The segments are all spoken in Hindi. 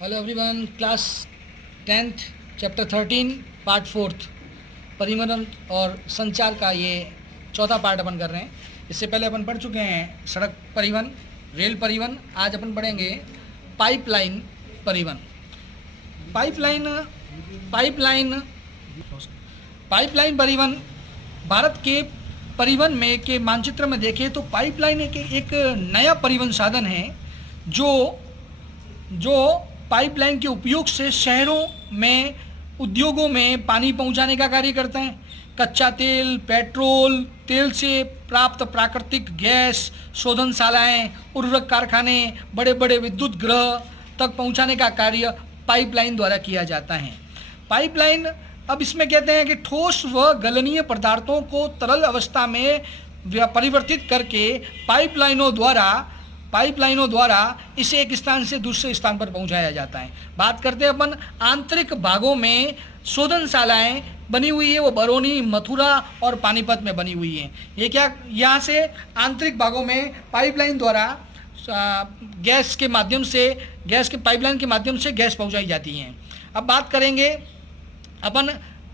Hello everyone, class 10th chapter 13 part 4 परिवहन और संचार का ये चौथा पार्ट अपन कर रहे हैं। इससे पहले अपन पढ़ चुके हैं सड़क परिवहन, रेल परिवहन। आज अपन पढ़ेंगे पाइपलाइन परिवहन। पाइपलाइन पाइपलाइन पाइपलाइन परिवहन भारत के परिवहन में के मानचित्र में देखें तो पाइपलाइन एक नया परिवहन साधन है जो पाइपलाइन के उपयोग से शहरों में, उद्योगों में पानी पहुंचाने का कार्य करता है। कच्चा तेल, पेट्रोल, तेल से प्राप्त प्राकृतिक गैस, शोधनशालाएं, उर्वरक कारखाने, बड़े बड़े विद्युत ग्रह तक पहुंचाने का कार्य पाइपलाइन द्वारा किया जाता है। पाइपलाइन, अब इसमें कहते हैं कि ठोस व गलनीय पदार्थों को तरल अवस्था में परिवर्तित करके पाइपलाइनों द्वारा इसे एक स्थान से दूसरे स्थान पर पहुंचाया जाता है। बात करते हैं अपन आंतरिक भागों में शोधनशालाएं बनी हुई है, वो बरौनी, मथुरा और पानीपत में बनी हुई है। ये क्या, यहाँ से आंतरिक भागों में पाइपलाइन द्वारा गैस के पाइपलाइन के माध्यम से गैस पहुंचाई जाती है। अब बात करेंगे अपन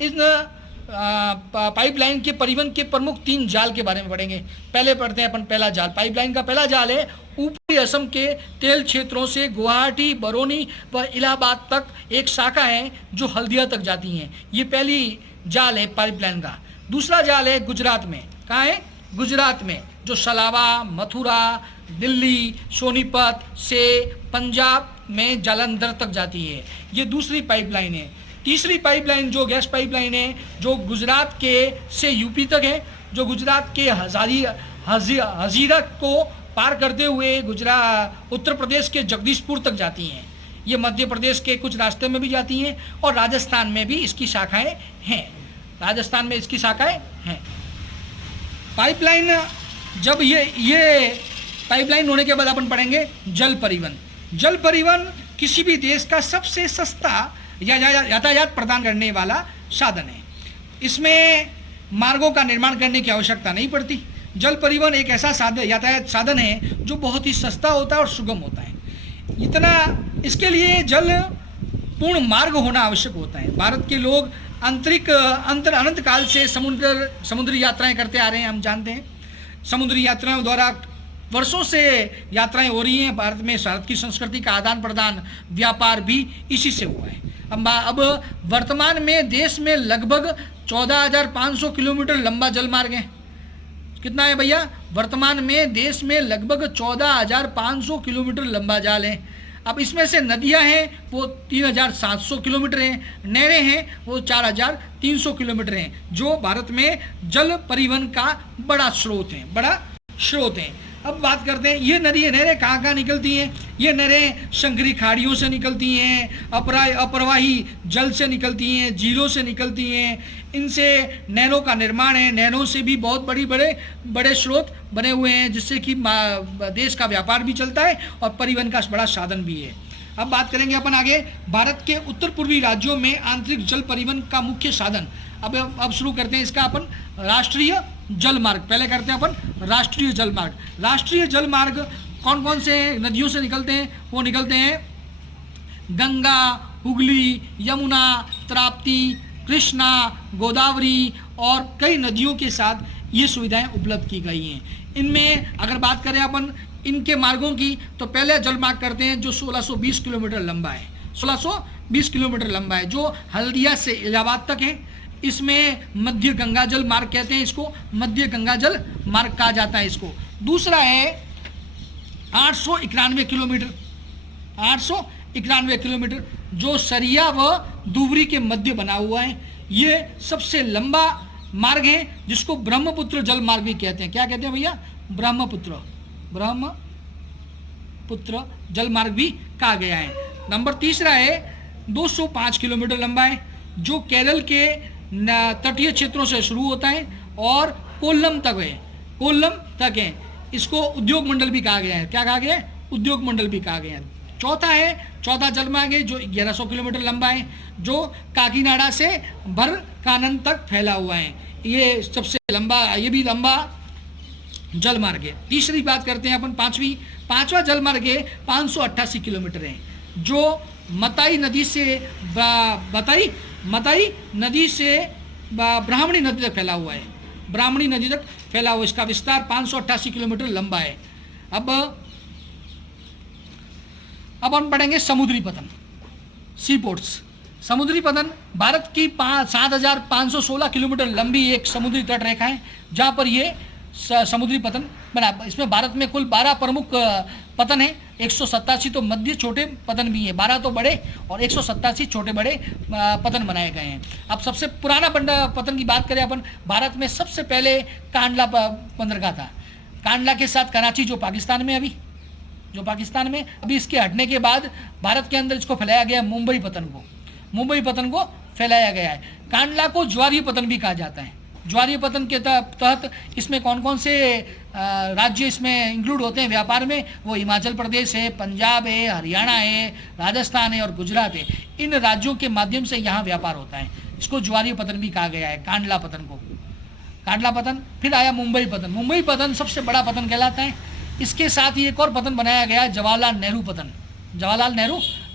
इन पाइपलाइन के परिवहन के प्रमुख 3 जाल के बारे में पढ़ेंगे। पहले पढ़ते हैं अपन पहला जाल। पाइपलाइन का पहला जाल है ऊपरी असम के तेल क्षेत्रों से गुवाहाटी, बरौनी व इलाहाबाद तक एक शाखा है जो हल्दिया तक जाती है। ये पहली जाल है पाइपलाइन का। दूसरा जाल है गुजरात में। कहाँ है? गुजरात में, जो सलावा, मथुरा, दिल्ली, सोनीपत से पंजाब में जालंधर तक जाती है। ये दूसरी पाइपलाइन है। तीसरी पाइपलाइन जो गैस पाइपलाइन है, जो गुजरात के से यूपी तक है, जो गुजरात के हजीरा को पार करते हुए उत्तर प्रदेश के जगदीशपुर तक जाती हैं। ये मध्य प्रदेश के कुछ रास्ते में भी जाती हैं और राजस्थान में भी इसकी शाखाएं हैं। पाइपलाइन, जब ये पाइपलाइन होने के बाद अपन पढ़ेंगे जल परिवहन। जल परिवहन किसी भी देश का सबसे सस्ता यातायात प्रदान करने वाला साधन है। इसमें मार्गों का निर्माण करने की आवश्यकता नहीं पड़ती। जल परिवहन एक ऐसा यातायात साधन है जो बहुत ही सस्ता होता है और सुगम होता है। इसके लिए जल पूर्ण मार्ग होना आवश्यक होता है। भारत के लोग अनंत काल से समुद्री यात्राएं करते आ रहे हैं। हम जानते हैं समुद्री यात्राओं द्वारा वर्षों से यात्राएं हो रही हैं। भारत में भारत की संस्कृति का आदान प्रदान, व्यापार भी इसी से हुआ है। अब वर्तमान में देश में लगभग 14,500 किलोमीटर लंबा जल मार्ग है। कितना है भैया? वर्तमान में देश में लगभग 14,500 किलोमीटर लंबा जाल है। अब इसमें से नदियां हैं वो 3,700 किलोमीटर हैं, नहरें हैं वो 4,300 किलोमीटर हैं, जो भारत में जल परिवहन का बड़ा स्रोत हैं। अब बात करते हैं ये नहरें कहाँ निकलती हैं। ये नहरें शंकरी खाड़ियों से निकलती हैं, अपरवाही जल से निकलती हैं, झीलों से निकलती हैं। इनसे नहरों का निर्माण है। नहरों से भी बहुत बड़े स्रोत बने हुए हैं, जिससे कि देश का व्यापार भी चलता है और परिवहन का बड़ा साधन भी है। अब बात करेंगे अपन आगे भारत के उत्तर पूर्वी राज्यों में आंतरिक जल परिवहन का मुख्य साधन। अब शुरू करते हैं इसका अपन राष्ट्रीय जल मार्ग। पहले करते हैं अपन राष्ट्रीय जल मार्ग। राष्ट्रीय जल मार्ग कौन कौन से नदियों से निकलते हैं? वो निकलते हैं गंगा, हुगली, यमुना, ताप्ती, कृष्णा, गोदावरी और कई नदियों के साथ ये सुविधाएं उपलब्ध की गई हैं। इनमें अगर बात करें अपन इनके मार्गों की, तो पहले जल मार्ग करते हैं जो 1620 किलोमीटर लंबा है। 1620 किलोमीटर लंबा है, जो हल्दिया से इलाहाबाद तक है। इसमें मध्य गंगा जल मार्ग कहते हैं, इसको मध्य गंगा जल मार्ग कहा जाता है इसको। दूसरा है 891 किलोमीटर जो सरिया व दुबरी के मध्य बना हुआ है। ये सबसे लंबा मार्ग है, जिसको ब्रह्मपुत्र जल मार्ग भी कहते हैं। क्या कहते हैं भैया? ब्रह्मपुत्र जल मार्ग भी कहा गया है। नंबर तीसरा है 205 किलोमीटर लंबा है, जो केरल के तटीय क्षेत्रों से शुरू होता है और कोल्लम तक है। इसको उद्योग मंडल भी कहा गया है। क्या कहा गया है? उद्योग मंडल भी कहा गया है। चौथा जल मार्ग है जो 1100 किलोमीटर लंबा है, जो काकीनाडा से भरकानन तक फैला हुआ है। ये सबसे लंबा, ये भी लंबा जल मार्ग है। तीसरी बात करते हैं अपन पांचवा जल मार्ग है 588 किलोमीटर है, जो मताई नदी से मताई नदी से ब्राह्मणी नदी तक फैला हुआ है। ब्राह्मणी नदी तक फैला हुआ, इसका विस्तार 588 किलोमीटर लंबा है। अब हम पढ़ेंगे समुद्री पतन, सी पोर्ट्स। समुद्री पतन भारत की 7,516 किलोमीटर लंबी एक समुद्री तट रेखा है जहाँ पर ये समुद्री पतन बना। इसमें भारत में कुल 12 प्रमुख पतन है, 187 तो मध्य छोटे पतन भी हैं, 12 तो बड़े और 187 छोटे बड़े पतन बनाए गए हैं। अब सबसे पुराना पतन की बात करें अपन, भारत में सबसे पहले कांडला बंदरगाह था। कांडला के साथ कराची जो पाकिस्तान में अभी इसके हटने के बाद भारत के अंदर इसको फैलाया गया मुंबई पतन को फैलाया गया है। कांडला को ज्वारीय पतन भी कहा जाता है। ज्वारीय पतन के तहत इसमें कौन कौन से राज्य इसमें इंक्लूड होते हैं व्यापार में, वो हिमाचल प्रदेश है, पंजाब है, हरियाणा है, राजस्थान है और गुजरात है। इन राज्यों के माध्यम से यहाँ व्यापार होता है। इसको ज्वारीय पतन भी कहा गया है, कांडला पतन को। कांडला पतन, फिर आया मुंबई पतन सबसे बड़ा पतन कहलाता है। इसके साथ ही एक और पतन बनाया गया, जवाहरलाल नेहरू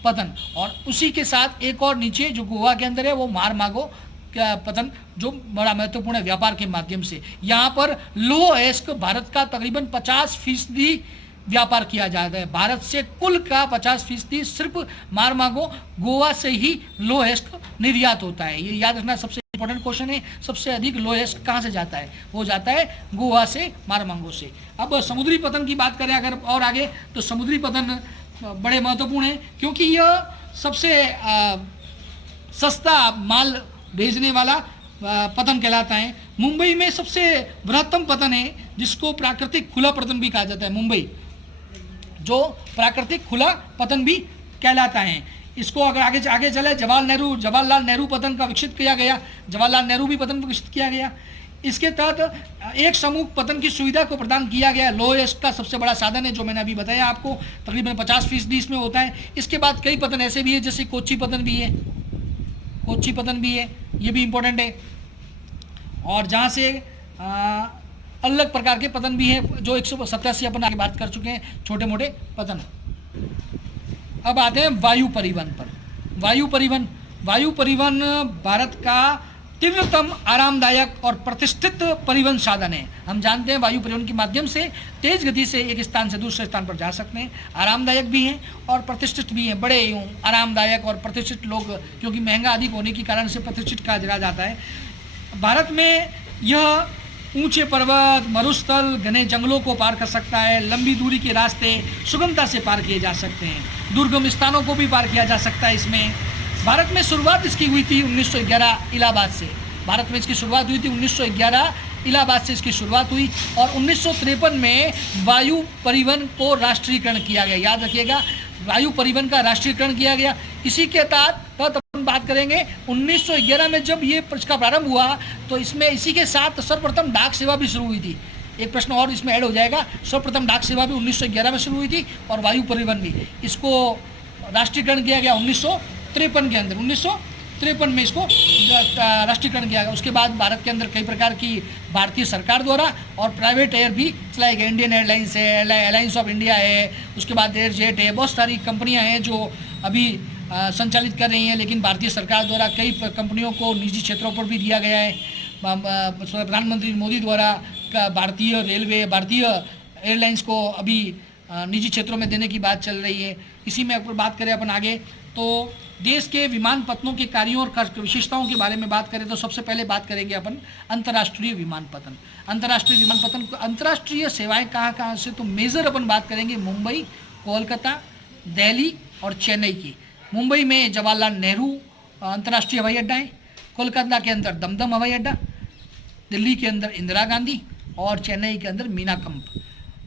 पतन, और उसी के साथ एक और नीचे जो गोवा के अंदर है वो मारमागो पतन, जो बड़ा महत्वपूर्ण है व्यापार के माध्यम से। यहाँ पर लोह अयस्क भारत का तकरीबन 50% व्यापार किया जाता है। भारत से कुल का 50% सिर्फ मारमागो गोवा से ही लोह अयस्क निर्यात होता है। ये याद रखना सबसे इंपॉर्टेंट क्वेश्चन है। सबसे अधिक लोह अयस्क कहाँ से जाता है? वो जाता है गोवा से, मारमागो से। अब समुद्री पतन की बात करें अगर और आगे, तो समुद्री पतन बड़े महत्वपूर्ण है क्योंकि यह सबसे सस्ता माल भेजने वाला पतन कहलाता है। मुंबई में सबसे बृहत्तम पतन है जिसको प्राकृतिक खुला पतन भी कहा जाता है। मुंबई जो प्राकृतिक खुला पतन भी कहलाता है। इसको अगर आगे चले, जवाहरलाल नेहरू पतन का विकसित किया गया, जवाहरलाल नेहरू भी पतन विकसित किया गया। इसके तहत एक समूह पतन की सुविधा को प्रदान किया गया। लोह अयस्क का सबसे बड़ा साधन है जो मैंने अभी बताया आपको, तकरीबन 50% इसमें होता है। इसके बाद कई पतन ऐसे भी है जैसे कोच्चि पतन भी है, ये भी इम्पोर्टेंट है। और जहाँ से अलग प्रकार के पतन भी हैं जो 187 अपन आगे बात कर चुके हैं, छोटे मोटे पतन। अब आते हैं वायु परिवहन पर। वायु परिवहन भारत का तीव्रतम, आरामदायक और प्रतिष्ठित परिवहन साधन है। हम जानते हैं वायु परिवहन के माध्यम से तेज गति से एक स्थान से दूसरे स्थान पर जा सकते हैं। आरामदायक भी हैं और प्रतिष्ठित भी हैं। बड़े आरामदायक और प्रतिष्ठित लोग, क्योंकि महंगा अधिक होने के कारण से प्रतिष्ठित कहा जाता है। भारत में यह ऊंचे पर्वत, मरुस्थल, घने जंगलों को पार कर सकता है। लंबी दूरी के रास्ते सुगमता से पार किए जा सकते हैं। दुर्गम स्थानों को भी पार किया जा सकता है इसमें। भारत में शुरुआत इसकी हुई थी 1911 इलाहाबाद से। भारत में इसकी शुरुआत हुई थी 1911 इलाहाबाद से इसकी शुरुआत हुई और 1953 में वायु परिवहन को राष्ट्रीयकरण किया गया। याद रखिएगा, वायु परिवहन का राष्ट्रीयकरण किया गया। इसी के तहत अपन बात करेंगे 1911 में जब ये इसका प्रारंभ हुआ तो इसमें इसी के साथ सर्वप्रथम डाक सेवा भी शुरू हुई थी। एक प्रश्न और इसमें ऐड हो जाएगा, सर्वप्रथम डाक सेवा भी 1911 में शुरू हुई थी और वायु परिवहन भी। इसको राष्ट्रीयकरण किया गया 1953 के अंदर। 1953 में इसको राष्ट्रीयकरण किया गया। उसके बाद भारत के अंदर कई प्रकार की भारतीय सरकार द्वारा और प्राइवेट एयर भी चलाए गए। इंडियन एयरलाइंस है, एयरलाइंस ऑफ इंडिया है, उसके बाद एयरजेट है, बहुत सारी कंपनियां हैं जो अभी संचालित कर रही हैं। लेकिन भारतीय सरकार द्वारा कई कंपनियों को निजी क्षेत्रों पर भी दिया गया है। प्रधानमंत्री मोदी द्वारा भारतीय रेलवे, भारतीय एयरलाइंस को अभी निजी क्षेत्रों में देने की बात चल रही है। इसी में अगर बात करें अपन आगे, तो देश के विमानपत्तनों के कार्यों और विशेषताओं के बारे में बात करें तो सबसे पहले बात करेंगे अपन अंतर्राष्ट्रीय विमानपत्तन। अंतर्राष्ट्रीय सेवाएं कहाँ से, तो मेजर अपन बात करेंगे मुंबई, कोलकाता, दिल्ली और चेन्नई की। मुंबई में जवाहरलाल नेहरू अंतर्राष्ट्रीय हवाई अड्डा है, कोलकाता के अंदर दमदम हवाई अड्डा, दिल्ली के अंदर इंदिरा गांधी और चेन्नई के अंदर मीनाकंप।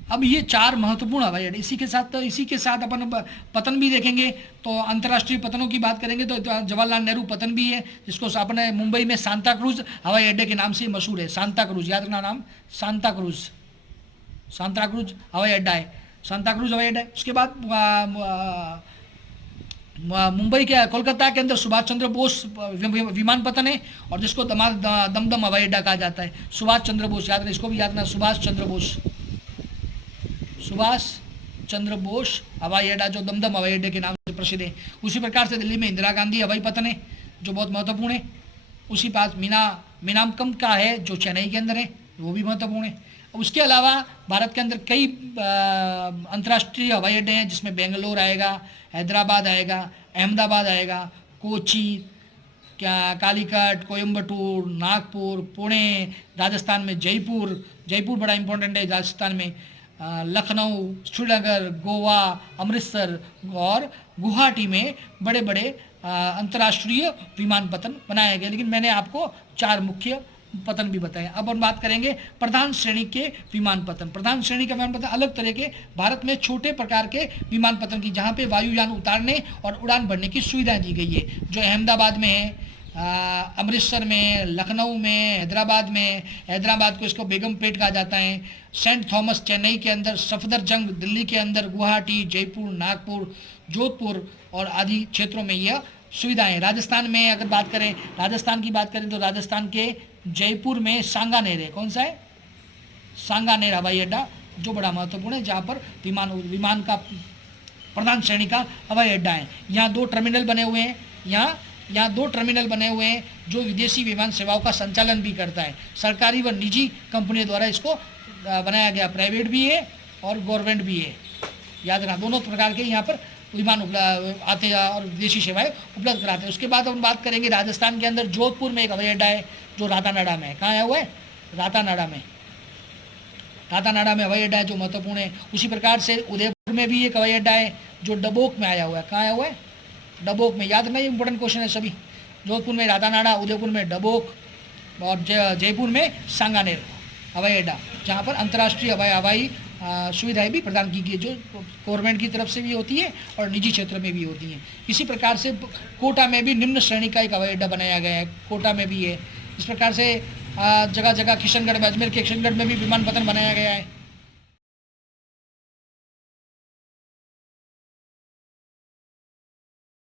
अब ये 4 महत्वपूर्ण हवाई अड्डे। इसी के साथ अपन पतन भी देखेंगे। तो अंतर्राष्ट्रीय पतनों की बात करेंगे तो जवाहरलाल नेहरू पतन भी है, जिसको अपने मुंबई में सांता क्रूज हवाई अड्डे के नाम से मशहूर है। सांता क्रूज, याद रखना नाम, सांता क्रूज हवाई अड्डा है, सांता क्रूज हवाई अड्डा है। उसके बाद मुंबई के कोलकाता के अंदर सुभाष चंद्र बोस विमानपत्तन है और जिसको दमदम हवाई अड्डा कहा जाता है। सुभाष चंद्र बोस, याद रहे, इसको भी याद रखना, सुभाष चंद्र बोस हवाई अड्डा जो दमदम हवाई अड्डे के नाम से प्रसिद्ध है। उसी प्रकार से दिल्ली में इंदिरा गांधी हवाई पतन है जो बहुत महत्वपूर्ण है। उसी पास मीनामकम का है जो चेन्नई के अंदर है, वो भी महत्वपूर्ण है। उसके अलावा भारत के अंदर कई अंतर्राष्ट्रीय हवाई अड्डे हैं जिसमें बेंगलोर आएगा, हैदराबाद आएगा, अहमदाबाद आएगा, कोची, कालीकट, कोयम्बटूर, नागपुर, पुणे, राजस्थान में जयपुर बड़ा इंपॉर्टेंट है राजस्थान में, लखनऊ, श्रीनगर, गोवा, अमृतसर और गुवाहाटी में बड़े बड़े अंतर्राष्ट्रीय विमानपत्तन बनाए गए। लेकिन मैंने आपको 4 मुख्य पतन भी बताए। अब हम बात करेंगे प्रधान श्रेणी के विमानपत्तन। प्रधान श्रेणी का विमानपत्तन अलग तरह के भारत में छोटे प्रकार के विमानपत्तन की, जहाँ पे वायुयान उतारने और उड़ान भरने की सुविधाएं दी गई है, जो अहमदाबाद में है, अमृतसर में, लखनऊ में, हैदराबाद को इसको बेगमपेट कहा जाता है, सेंट थॉमस चेन्नई के अंदर, सफदरजंग दिल्ली के अंदर, गुवाहाटी, जयपुर, नागपुर, जोधपुर और आदि क्षेत्रों में यह सुविधाएं। राजस्थान में अगर बात करें, राजस्थान की बात करें तो राजस्थान के जयपुर में सांगानेर है। कौन सा है? सांगानेर हवाई अड्डा, जो बड़ा महत्वपूर्ण है, जहाँ पर विमान का प्रधान श्रेणी का हवाई अड्डा है। यहाँ 2 टर्मिनल बने हुए हैं, यहाँ 2 टर्मिनल बने हुए हैं जो विदेशी विमान सेवाओं का संचालन भी करता है। सरकारी व निजी कंपनियों द्वारा इसको बनाया गया, प्राइवेट भी है और गवर्नमेंट भी है। याद रखना, दोनों प्रकार के यहाँ पर विमान आते हैं और विदेशी सेवाएं उपलब्ध कराते हैं। उसके बाद हम बात करेंगे राजस्थान के अंदर जोधपुर में एक हवाई अड्डा है जो रातानाडा में है। कहाँ आया हुआ है? रातानाडा में हवाई अड्डा है जो महत्वपूर्ण है। उसी प्रकार से उदयपुर में भी एक हवाई अड्डा है जो डबोक में आया हुआ है। कहाँ आया हुआ है? डबोक में। याद रखना, ये इंपॉर्टेंट क्वेश्चन है सभी। जोधपुर में रातानाडा, उदयपुर में डबोक और जयपुर में सांगानेर हवाई अड्डा, जहाँ पर अंतर्राष्ट्रीय हवाई सुविधाएं भी प्रदान की गई, जो गवर्नमेंट की तरफ से भी होती है और निजी क्षेत्र में भी होती हैं। इसी प्रकार से कोटा में भी निम्न श्रेणी का एक हवाई अड्डा बनाया गया है, कोटा में भी है। इस प्रकार से जगह जगह किशनगढ़ में, अजमेर के किशनगढ़ में भी विमानपत्तन बनाया गया है।